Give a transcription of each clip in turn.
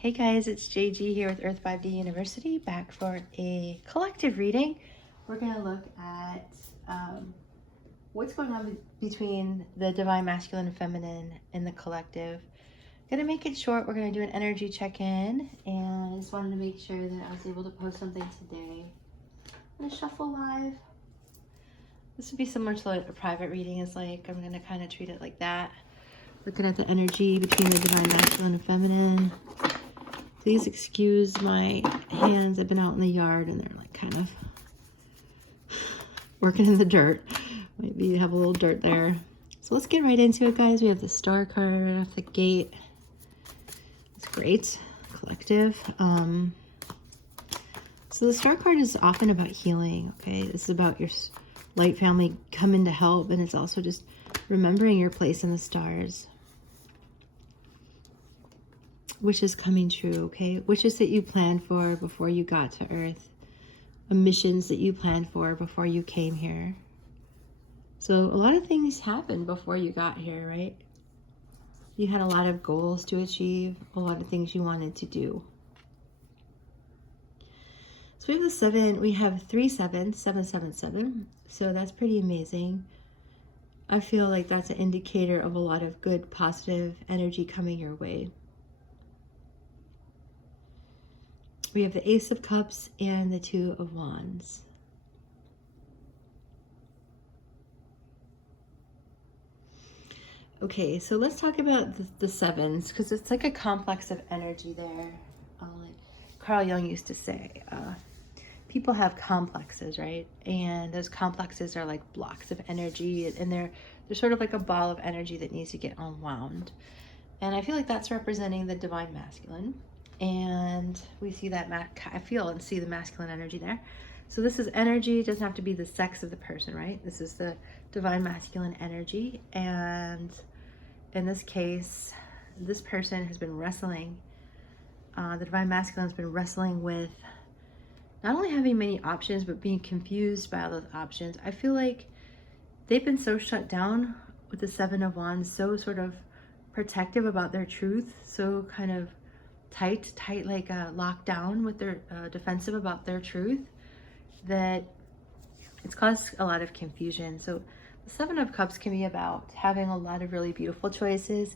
Hey guys, it's JG here with Earth 5D University, back for a collective reading. We're going to look at what's going on between the Divine Masculine and Feminine in the collective. Going to make it short. We're going to do an energy check-in, and I just wanted to make sure that I was able to post something today. I'm going to shuffle live. This would be similar to what a private reading is like. I'm going to kind of treat it like that. Looking at the energy between the Divine Masculine and Feminine. Please excuse my hands. I've been out in the yard and they're like kind of working in the dirt. Maybe have a little dirt there. So let's get right into it, guys. We have the Star card right off the gate. It's great. Collective. So the Star card is often about healing, okay? This is about your light family coming to help, and it's also just remembering your place in the stars. Wishes coming true, okay? Wishes that you planned for before you got to Earth. Missions that you planned for before you came here. So a lot of things happened before you got here, right? You had a lot of goals to achieve, a lot of things you wanted to do. So we have the 7, we have 3 7s, 777. So that's pretty amazing. I feel like that's an indicator of a lot of good, positive energy coming your way. We have the Ace of Cups and the 2 of Wands. Okay, so let's talk about the 7s, because it's like a complex of energy there. Like Carl Jung used to say, people have complexes, right? And those complexes are like blocks of energy, and they're sort of like a ball of energy that needs to get unwound. And I feel like that's representing the Divine Masculine. And we see that, I feel and see the masculine energy there. So this is energy. It doesn't have to be the sex of the person, right? This is the Divine Masculine energy. And in this case, this person has been wrestling. The Divine Masculine has been wrestling with not only having many options, but being confused by all those options. I feel like they've been so shut down with the 7 of Wands, so sort of protective about their truth, so kind of tight like locked down with their defensive about their truth, that it's caused a lot of confusion. So the 7 of Cups can be about having a lot of really beautiful choices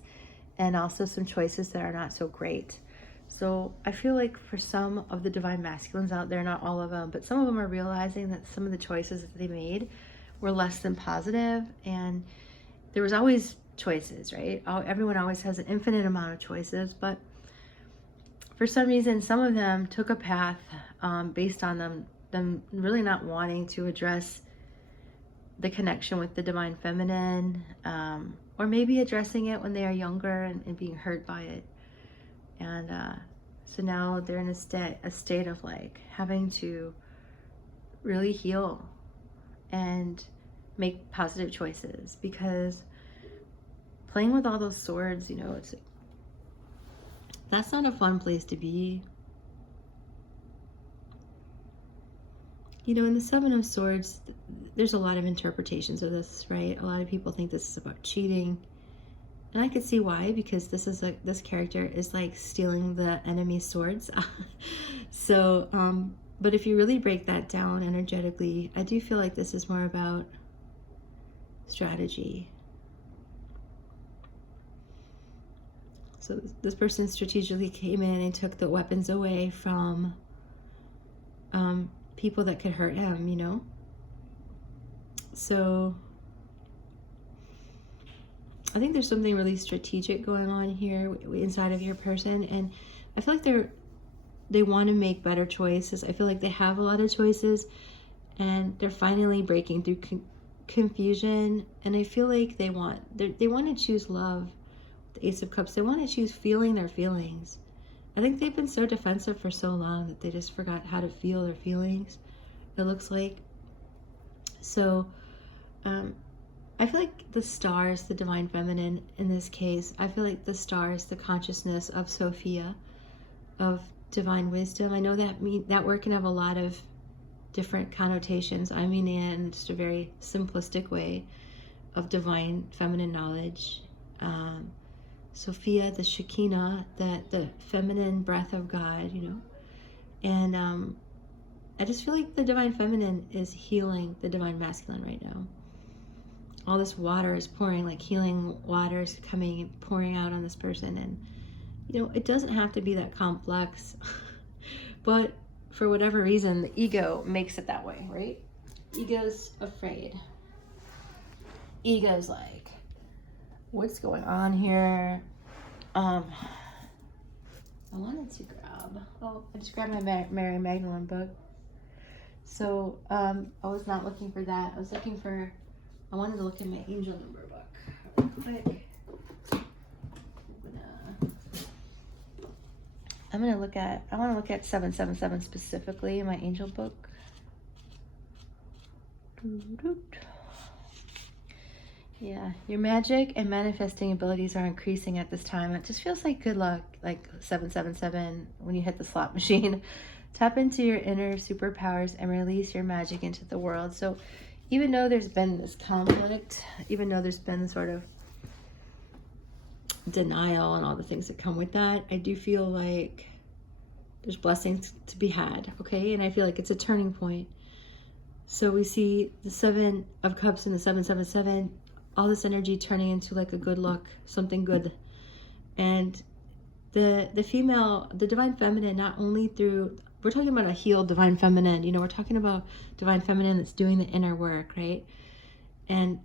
and also some choices that are not so great. So I feel like for some of the Divine Masculines out there, not all of them, but some of them are realizing that some of the choices that they made were less than positive, and there was always choices, right? Everyone always has an infinite amount of choices, but for some reason, some of them took a path based on them really not wanting to address the connection with the Divine Feminine, or maybe addressing it when they are younger and being hurt by it. And so now they're in a state of like having to really heal and make positive choices, because playing with all those swords, you know, that's not a fun place to be. You know, in the 7 of Swords, there's a lot of interpretations of this, right? A lot of people think this is about cheating. And I could see why, because this character is like stealing the enemy's swords. So, but if you really break that down energetically, I do feel like this is more about strategy. So this person strategically came in and took the weapons away from people that could hurt him, you know? So I think there's something really strategic going on here inside of your person, and I feel like they want to make better choices. I feel like they have a lot of choices, and they're finally breaking through confusion, and I feel like they want to choose love. The Ace of Cups, they want to choose feeling their feelings. I think they've been so defensive for so long that they just forgot how to feel their feelings, it looks like. So I feel like the stars, the Divine Feminine in this case, I feel like the stars, the consciousness of Sophia, of divine wisdom. I know that word can have a lot of different connotations. I mean it in just a very simplistic way of divine feminine knowledge. Sophia, the Shekinah, the feminine breath of God, you know. And I just feel like the divine feminine is healing the divine masculine right now. All this water is pouring, like healing water is coming and pouring out on this person. And, you know, it doesn't have to be that complex. But for whatever reason, the ego makes it that way, right? Ego's afraid. Ego's like, what's going on here? I wanted to grab, I just grabbed my Mary Magdalene book. So I was not looking for that. I wanted to look in my angel number book real quick. I want to look at 777 specifically in my angel book. Yeah, your magic and manifesting abilities are increasing at this time. It just feels like good luck, like 777 when you hit the slot machine. Tap into your inner superpowers and release your magic into the world. So even though there's been this conflict, even though there's been sort of denial and all the things that come with that, I do feel like there's blessings to be had, okay? And I feel like it's a turning point. So we see the 7 of Cups and the 777, all this energy turning into like a good luck, something good. And the female, the divine feminine, not only through, we're talking about a healed divine feminine, you know, we're talking about divine feminine that's doing the inner work, right? And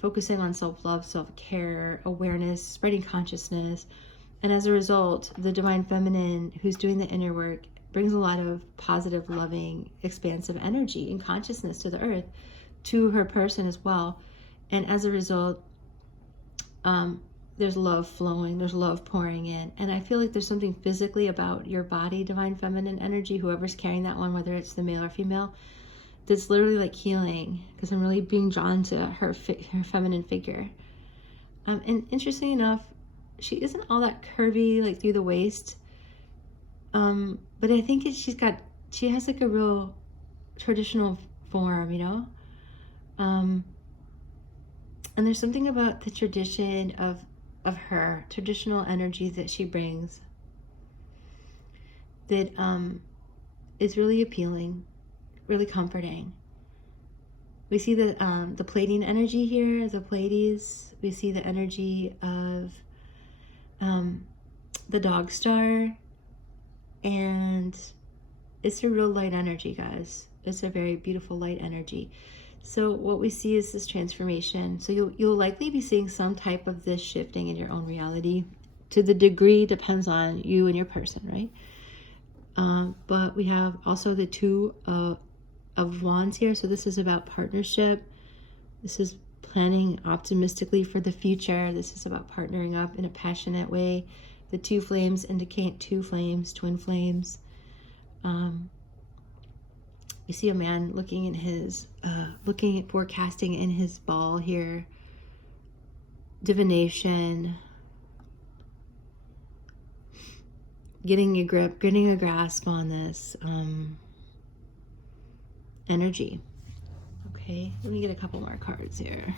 focusing on self-love, self-care, awareness, spreading consciousness. And as a result, the divine feminine who's doing the inner work brings a lot of positive, loving, expansive energy and consciousness to the earth, to her person as well. And as a result, there's love flowing, there's love pouring in. And I feel like there's something physically about your body, divine feminine energy, whoever's carrying that one, whether it's the male or female, that's literally like healing, because I'm really being drawn to her feminine figure. And interesting enough, she isn't all that curvy, like through the waist. But I think she has like a real traditional form, you know? And there's something about the tradition of her, traditional energy that she brings that is really appealing, really comforting. We see the Pleiadian energy here, the Pleiades. We see the energy of the dog star, and it's a real light energy, guys. It's a very beautiful light energy. So what we see is this transformation. So you'll likely be seeing some type of this shifting in your own reality. To the degree depends on you and your person, right? But we have also the 2 of Wands here. So this is about partnership. This is planning optimistically for the future. This is about partnering up in a passionate way. The 2 flames indicate 2 flames, twin flames. We see a man looking at forecasting in his ball here. Divination. Getting a grip, getting a grasp on this energy. Okay, let me get a couple more cards here.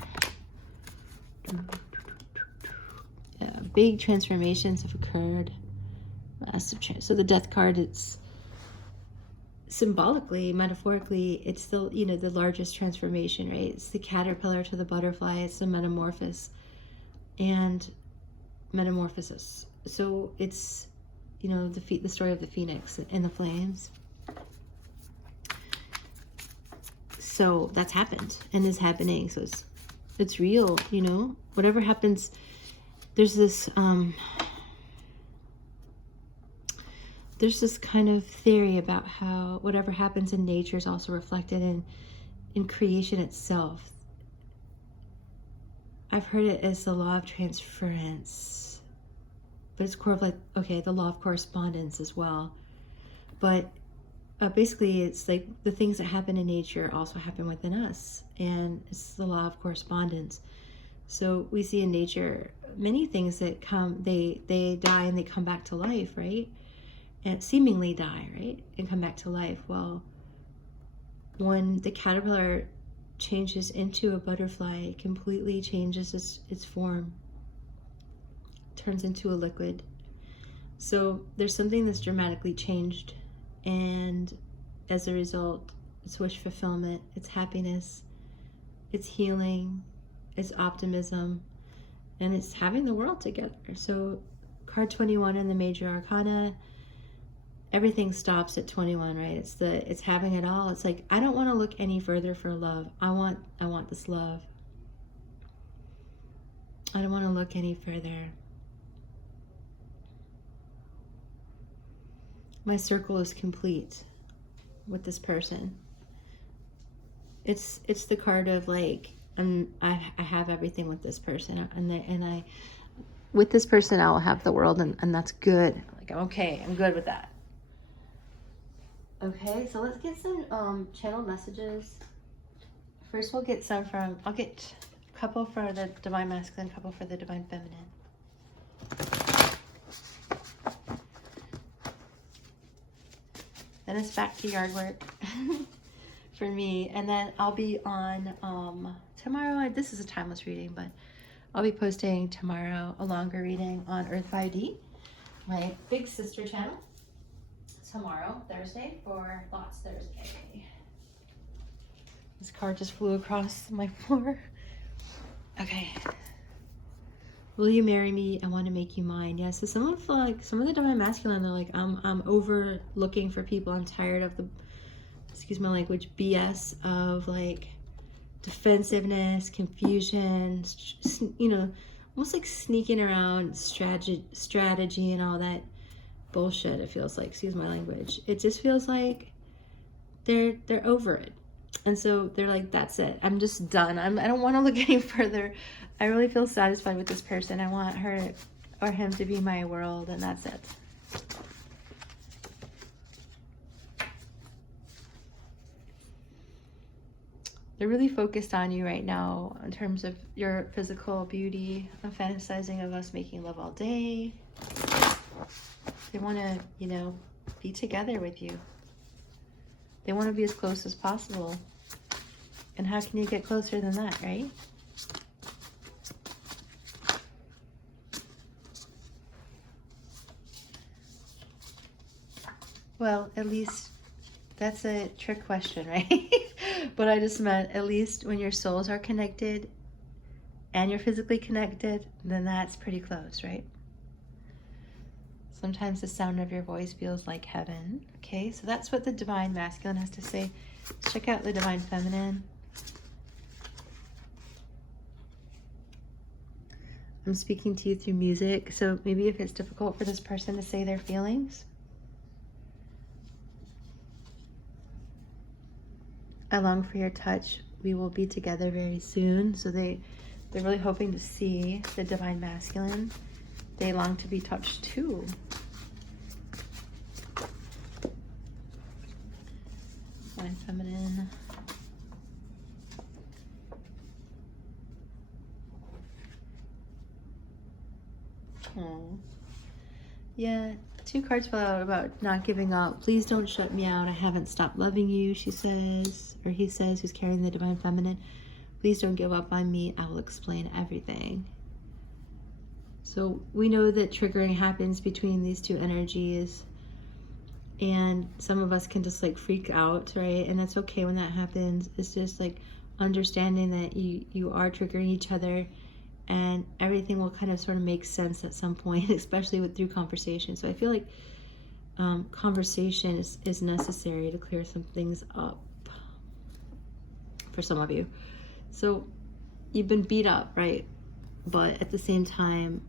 Yeah, big transformations have occurred. Massive change. So the Death card, it's symbolically, metaphorically, it's still, you know, the largest transformation, right? It's the caterpillar to the butterfly. It's the metamorphosis and metamorphosis. So it's, you know, the story of the phoenix and the flames. So that's happened and is happening. So it's real, you know. Whatever happens, there's this kind of theory about how whatever happens in nature is also reflected in creation itself. I've heard it as the law of transference, but it's core of like, okay, the law of correspondence as well. But basically it's like the things that happen in nature also happen within us, and it's the law of correspondence. So we see in nature many things that come, they die and they come back to life, right? And seemingly die, right? And come back to life. Well, when the caterpillar changes into a butterfly, it completely changes its form. turns into a liquid. So there's something that's dramatically changed, and as a result, it's wish fulfillment, it's happiness, it's healing, it's optimism, and it's having the world together. So card 21 in the major arcana, everything stops at 21, right? It's having it all. It's like, I don't want to look any further for love. I want this love. I don't want to look any further. My circle is complete with this person. It's the card of like, I have everything with this person, and with this person I will have the world, and that's good. Like, I'm okay. I'm good with that. Okay, so let's get some channeled messages. First, we'll get some from. I'll get a couple for the divine masculine, a couple for the divine feminine. Then it's back to yard work for me, and then I'll be on tomorrow. This is a timeless reading, but I'll be posting tomorrow a longer reading on Earth 5D, my big sister channel. Tomorrow, Thursday, for Thoughts Thursday. This card just flew across my floor. Okay. Will you marry me? I want to make you mine. Yeah, so some of the divine masculine, they're like, I'm over looking for people. I'm tired of the, excuse my language, BS of like defensiveness, confusion, you know, almost like sneaking around strategy and all that bullshit. It feels like, excuse my language, it just feels like they're over it, and so they're like, that's it, I'm just done. I don't want to look any further. I really feel satisfied with this person. I want her or him to be my world, and that's it. They're really focused on you right now in terms of your physical beauty. I'm fantasizing of us making love all day. They want to, you know, be together with you. They want to be as close as possible. And how can you get closer than that, right? Well, at least that's a trick question, right? But I just meant, at least when your souls are connected and you're physically connected, then that's pretty close, right? Sometimes the sound of your voice feels like heaven. Okay, so that's what the divine masculine has to say. Check out the divine feminine. I'm speaking to you through music, so maybe if it's difficult for this person to say their feelings, I long for your touch. We will be together very soon. So they're really hoping to see the divine masculine. They long to be touched too. Divine feminine. Oh, yeah. 2 cards fell out about not giving up. Please don't shut me out. I haven't stopped loving you, she says, or he says, who's carrying the divine feminine. Please don't give up on me. I will explain everything. So we know that triggering happens between these 2 energies, and some of us can just like freak out, right? And that's okay when that happens. It's just like understanding that you are triggering each other, and everything will kind of sort of make sense at some point, especially through conversation. So I feel like conversation is necessary to clear some things up for some of you. So you've been beat up, right? But at the same time,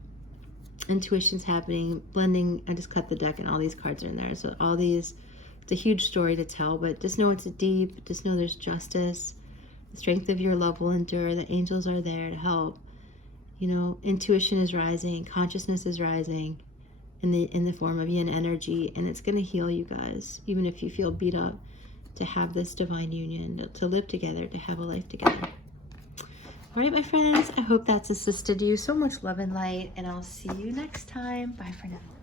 intuition's happening, blending. I just cut the deck and all these cards are in there. So all these, it's a huge story to tell, but just know it's deep. Just know there's justice. The strength of your love will endure. The angels are there to help. You know, intuition is rising, consciousness is rising in the form of yin energy, and it's going to heal you guys, even if you feel beat up, to have this divine union, to live together, to have a life together. All right, my friends, I hope that's assisted you. So much love and light, and I'll see you next time. Bye for now.